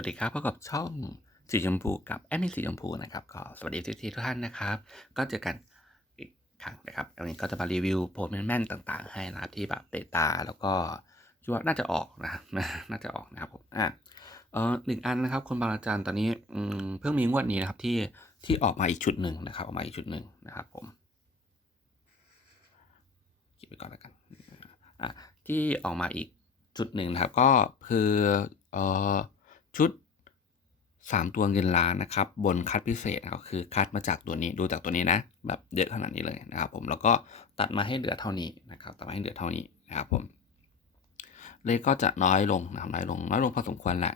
วัสดีครับพบกับช่องสีชมพูกับแอดมินสีชมพูนะครับก็สวัสดีทุกทุกท่านนะครับ ก็เจอกันอีกครั้งนะครับวันนี้ก็จะมารีวิวโพสต์แม่นๆต่างๆ ให้นะครับที่แบบเตะตาแล้วก็คิดว่าน่าจะออกนะน่าจะออกนะครับผมอะเออหนึ่งอันนะครับคนบางอาจารย์ตอนนี้เพิ่งมีงวดนี้นะครับที่ที่ออกมาอีกชุดหนึ่งนะครับ ออกมาอีกชุดหนึ่งนะครับผมคิดไปก่อนแล้วกันอะที่ออกมาอีกชุดหนึ่งนะครับก็คือเอ่อ ชุด 3 ตัวเงินล้านนะครับ บนคัดพิเศษนะครับคือคัดมาจากตัวนี้ดูจากตัวนี้นะ แบบเยอะขนาดนี้เลยนะครับ ผมแล้วก็ตัดมาให้เหลือเท่านี้นะครับตัดมาให้เหลือเท่านี้นะครับผมเลขก็จะน้อยลงนะครับน้อยลงน้อยลงพอสมควรแหละ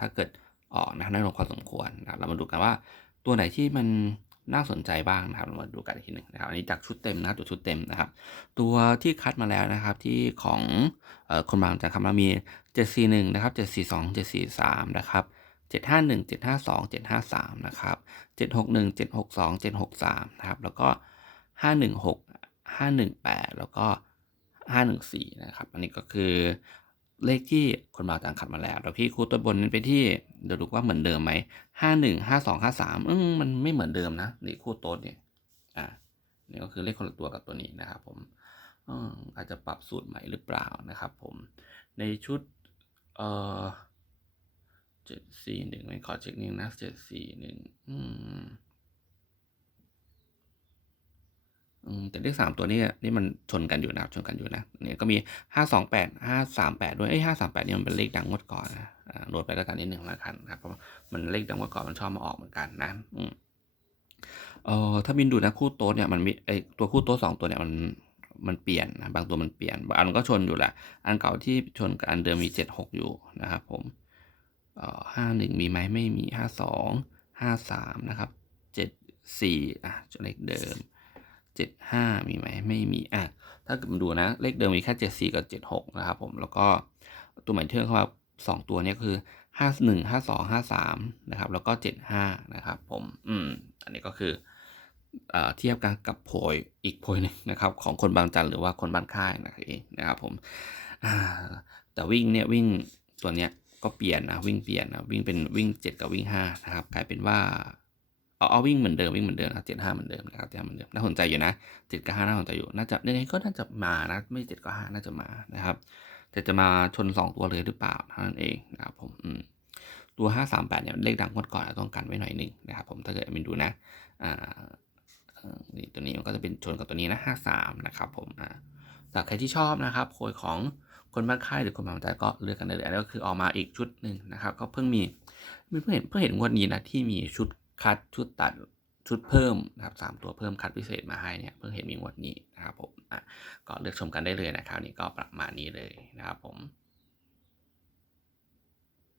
ถ้าเกิดออกนะน้อยลงพอสมควรนะเรามาดูกันว่าตัวไหนที่มัน น่าสนใจบ้างนะครับเรามาดูกันอีกทีหนึ่งนะครับอันนี้จากชุดเต็มนะตัวชุดเต็มนะครับ ตัวที่คัดมาแล้วนะครับที่ของออคนบางจากคำว่ามี 741 นะครับ 742 743 นะครับ751 752 753 นะครับ 761 762 763 นะครับ แล้วก็ 516 518 แล้วก็ 514 นะครับ อันนี้ก็คือ เลขที่คนบางจางขัดมาแล้ว แล้วพี่ครูตัวบนนั้นไปที่เดี๋ยวดูว่าเหมือนเดิมไหม51 52 53อืมมันไม่เหมือนเดิมนะนี่คู่โต๊ดเนี่ยอ่านี่ก็คือเลขคนละตัวกับตัวนี้นะครับผมอมอาจจะปรับสูตรใหม่หรือเปล่านะครับ ผมในชุดเอ่อเจ็ดสี่หนึ่งขอเช็คนิดนะเจ็ดสี่หนึ่งอืมอืม แต่เลขสามตัวนี้นี่มันชนกันอยู่นะครับชนกันอยู่นะเนี่ยก็มีห้าสองแปดห้าสามแปดด้วยเอ้ยห้าสามแปดนี่มันเป็นเลขดังงวดก่อนนะอ่าโหลดไปแล้วกันนิดหนึ่งแล้วกันนะครับเพราะมันเลขดังงวดก่อนมันชอบมาออกเหมือนกันนะอืมเอ่อถ้าบินดูนะคู่โต๊ดเนี่ยมันมีไอตัวคู่โต๊ดสองตัวเนี่ยมันมันเปลี่ยนนะบางตัวมันเปลี่ยนบางอันก็ชนอยู่แหละอันเก่าที่ชนกับอันเดิมมีเจ็ดหกอยู่นะครับผมเอ่อห้าหนึ่งมีไหมไม่มีห้าสองห้าสามนะครับเจ็ดสี่อะเลขเดิม เจ็ดห้ามีไหมไม่มีอะถ้าเกิดมาดูนะ เลขเดิมมีแค่เจ็ดสี่กับเจ็ดหกนะครับผม แล้วก็ตัวหม่ที่เพิ่มเข้ามาสองตัวเนี้คือห้าหนึ่งห้าสองห้าสามนะครับ แล้วก็เจ็ดห้านะครับผมอืมอันนี้ก็คือเอเทียบกันกับโพยอีกโพยหนึ่งนะครับ ของคนบางจันหรือว่าคนบ้านค่ายนะครับเองนะครับผมแต่วิ่งเนี่ยวิ่งตัวเนี้ยก็เปลี่ยนนะวิ่งเปลี่ยนนะวิ่งเป็นวิ่งเจ็ดกับวิ่งห้านะครับกลายเป็นว่า เอาเอาวิ่งเหมือนเดิมวิ่งเหมือนเดิมนะเจ็ดห้าเหมือนเดิมนะครับเจ็ดห้าเหมือนเดิมน่าสนใจอยู่นะเจ็ดกับห้าน่าสนใจอยู่น่าจะยังไงก็น่าจะมานะไม่เจ็ดกับห้าน่าจะมานะครับแต่จะมาชนสองตัวเลยหรือเปล่าเท่านั้นเองนะครับผมอืมตัว 538 เนี่ยเลขดังงวดก่อนต้องกันไว้หน่อยหนึ่งนะครับผมถ้าเกิดมินดูนะอ่านี่ตัวนี้มันก็จะเป็นชนกับตัวนี้นะ 53 นะครับผมอ่าแต่ใครที่ชอบนะครับโคยของคนบ้านค่ายหรือคนบางใจก็เลือกกันได้เลยอันนี้ก็คือออกมาอีกชุดหนึ่งนะครับ ก็เพิ่งมีมีเพิ่งเห็นเพิ่งเห็นงวดนี้นะที่มีชุด คัดชุดตัดชุดเพิ่มนะครับสามตัวเพิ่มคัดพิเศษมาให้เนี่ยเพิ่งเห็นมีงวดนี้นะครับผมอะก็เลือกชมกันได้เลยนะครับนี่ก็ประมาณนี้เลยนะครับผม